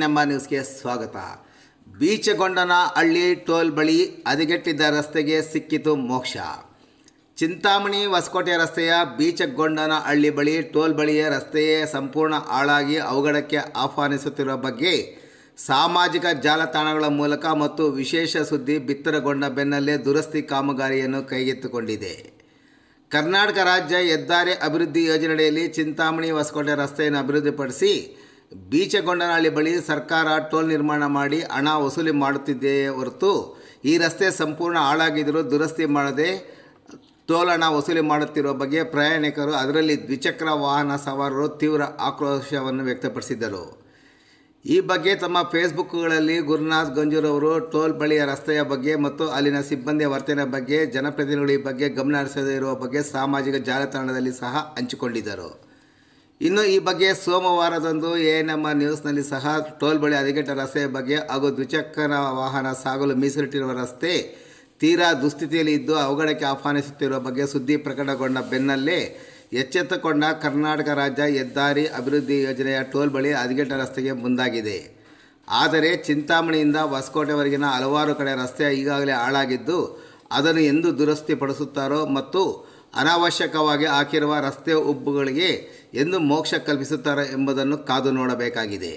ನಮ್ಮ ನ್ಯೂಸ್ಗೆ ಸ್ವಾಗತ. ಬೀಚಗೊಂಡನಹಳ್ಳಿ ಟೋಲ್ ಬಳಿ ಹದಗೆಟ್ಟಿದ್ದ ರಸ್ತೆಗೆ ಸಿಕ್ಕಿತು ಮೋಕ್ಷ. ಚಿಂತಾಮಣಿ ಹೊಸಕೋಟೆ ರಸ್ತೆಯ ಬೀಚಗೊಂಡನಹಳ್ಳಿ ಬಳಿ ಟೋಲ್ ಬಳಿಯ ರಸ್ತೆಯೇ ಸಂಪೂರ್ಣ ಹಾಳಾಗಿ ಅವಘಡಕ್ಕೆ ಆಹ್ವಾನಿಸುತ್ತಿರುವ ಬಗ್ಗೆ ಸಾಮಾಜಿಕ ಜಾಲತಾಣಗಳ ಮೂಲಕ ಮತ್ತು ವಿಶೇಷ ಸುದ್ದಿ ಬಿತ್ತರಗೊಂಡ ಬೆನ್ನಲ್ಲೇ ದುರಸ್ತಿ ಕಾಮಗಾರಿಯನ್ನು ಕೈಗೆತ್ತಿಕೊಂಡಿದೆ. ಕರ್ನಾಟಕ ರಾಜ್ಯ ಹೆದ್ದಾರಿ ಅಭಿವೃದ್ಧಿ ಯೋಜನೆಯಡಿಯಲ್ಲಿ ಚಿಂತಾಮಣಿ ಹೊಸಕೋಟೆ ರಸ್ತೆಯನ್ನು ಅಭಿವೃದ್ಧಿಪಡಿಸಿ ಬೀಚಗೊಂಡನಹಳ್ಳಿ ಬಳಿ ಸರ್ಕಾರ ಟೋಲ್ ನಿರ್ಮಾಣ ಮಾಡಿ ಹಣ ವಸೂಲಿ ಮಾಡುತ್ತಿದೆಯೇ ಹೊರತು ಈ ರಸ್ತೆ ಸಂಪೂರ್ಣ ಹಾಳಾಗಿದ್ದರೂ ದುರಸ್ತಿ ಮಾಡದೆ ಟೋಲ್ ಹಣ ವಸೂಲಿ ಮಾಡುತ್ತಿರುವ ಬಗ್ಗೆ ಪ್ರಯಾಣಿಕರು, ಅದರಲ್ಲಿ ದ್ವಿಚಕ್ರ ವಾಹನ ಸವಾರರು ತೀವ್ರ ಆಕ್ರೋಶವನ್ನು ವ್ಯಕ್ತಪಡಿಸಿದ್ದರು. ಈ ಬಗ್ಗೆ ತಮ್ಮ ಫೇಸ್ಬುಕ್ಗಳಲ್ಲಿ ಗುರುನಾಥ್ ಗಂಜೂರವರು ಟೋಲ್ ಬಳಿಯ ರಸ್ತೆಯ ಬಗ್ಗೆ ಮತ್ತು ಅಲ್ಲಿನ ಸಿಬ್ಬಂದಿಯ ವರ್ತನೆ ಬಗ್ಗೆ, ಜನಪ್ರತಿನಿಧಿಗಳು ಈ ಬಗ್ಗೆ ಗಮನ ಹರಿಸದೇ ಇರುವ ಬಗ್ಗೆ ಸಾಮಾಜಿಕ ಜಾಲತಾಣದಲ್ಲಿ ಸಹ ಹಂಚಿಕೊಂಡಿದ್ದರು. ಇನ್ನು ಈ ಬಗ್ಗೆ ಸೋಮವಾರದಂದು ನಮ್ಮ ನ್ಯೂಸ್ನಲ್ಲಿ ಸಹ ಟೋಲ್ ಬಳಿ ಹದಗೆಟ್ಟ ರಸ್ತೆಯ ಬಗ್ಗೆ ಹಾಗೂ ದ್ವಿಚಕ್ರ ವಾಹನ ಸಾಗಲು ಮೀಸಲಿಟ್ಟಿರುವ ರಸ್ತೆ ತೀರಾ ದುಸ್ಥಿತಿಯಲ್ಲಿ ಇದ್ದು ಅವಘಡಕ್ಕೆ ಆಹ್ವಾನಿಸುತ್ತಿರುವ ಬಗ್ಗೆ ಸುದ್ದಿ ಪ್ರಕಟಗೊಂಡ ಬೆನ್ನಲ್ಲೇ ಎಚ್ಚೆತ್ತುಕೊಂಡ ಕರ್ನಾಟಕ ರಾಜ್ಯ ಹೆದ್ದಾರಿ ಅಭಿವೃದ್ಧಿ ಯೋಜನೆಯ ಟೋಲ್ ಬಳಿ ಹದಗೆಟ್ಟ ರಸ್ತೆಗೆ ಮುಂದಾಗಿದೆ. ಆದರೆ ಚಿಂತಾಮಣಿಯಿಂದ ಹೊಸಕೋಟೆವರೆಗಿನ ಹಲವಾರು ಕಡೆ ರಸ್ತೆ ಈಗಾಗಲೇ ಹಾಳಾಗಿದ್ದು ಅದನ್ನು ಎಂದು ದುರಸ್ತಿಪಡಿಸುತ್ತಾರೋ ಮತ್ತು ಅನಾವಶ್ಯಕವಾಗಿ ಹಾಕಿರುವ ರಸ್ತೆ ಉಬ್ಬುಗಳಿಗೆ ಎಂದು ಮೋಕ್ಷ ಕಲ್ಪಿಸುತ್ತಾರೆ ಎಂಬುದನ್ನು ಕಾದು ನೋಡಬೇಕಾಗಿದೆ.